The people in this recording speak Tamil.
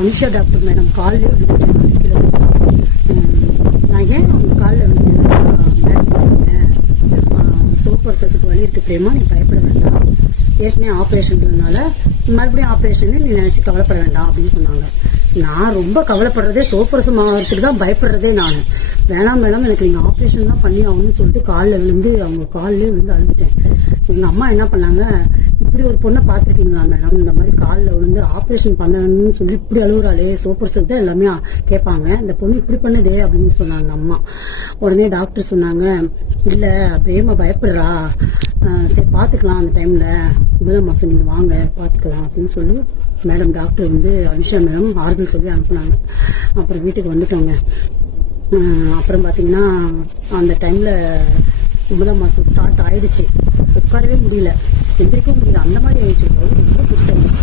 அனுஷா டாக்டர் மேடம் காலிலே விழுந்துட்டேன். நான் ஏன் அவங்க காலில் விழுந்தேன்னா மேடம் சொன்னேன், சோப்பர் சத்துக்கு வலி இருக்கு பிரேமா, நீ பயப்பட வேண்டாம், ஏற்கனவே ஆப்ரேஷன்றதுனால மறுபடியும் ஆப்ரேஷன் நீ நினைச்சு கவலைப்பட வேண்டாம் அப்படின்னு சொன்னாங்க. நான் ரொம்ப கவலைப்படுறதே சோப்பரசம் ஆகிறதுக்கு தான் பயப்படுறதே. நான் வேணாம் மேடம், எனக்கு நீங்க ஆப்ரேஷன் தான் பண்ணி ஆகணும்னு சொல்லிட்டு காலில் விழுந்து அவங்க காலிலே விழுந்து அழுதுட்டேன். எங்க அம்மா என்ன பண்ணாங்க, இப்படி ஒரு பொண்ணை பார்த்துருக்கீங்களா மேடம், இந்த மாதிரி காலில் விழுந்து ஆப்ரேஷன் பண்ணணும்னு சொல்லி இப்படி அழுகுறாளே, சோப்பரசம் தான் எல்லாமே கேட்பாங்க, இந்த பொண்ணு இப்படி பண்ணுதே அப்படின்னு சொன்னாங்க அம்மா. உடனே டாக்டர் சொன்னாங்க, இல்ல பிரேமா பயப்படுறா, சரி பாத்துக்கலாம், அந்த டைம்ல முதல் மாசம் நீங்க வாங்க பாத்துக்கலாம் அப்படின்னு சொல்லி மேடம் டாக்டர் வந்து அனுஷா மேடம் ஆறுதல் சொல்லி அனுப்புனாங்க. அப்புறம் வீட்டுக்கு வந்துட்டோங்க. அப்புறம் பாத்தீங்கன்னா அந்த டைம்ல 9ஆம் மாசம் ஸ்டார்ட் ஆயிடுச்சு. உட்காரவே முடியல, எந்திரிக்கவும் முடியல, அந்த மாதிரி ஆயிடுச்சு. ரொம்ப புதுசாயிடுச்சு.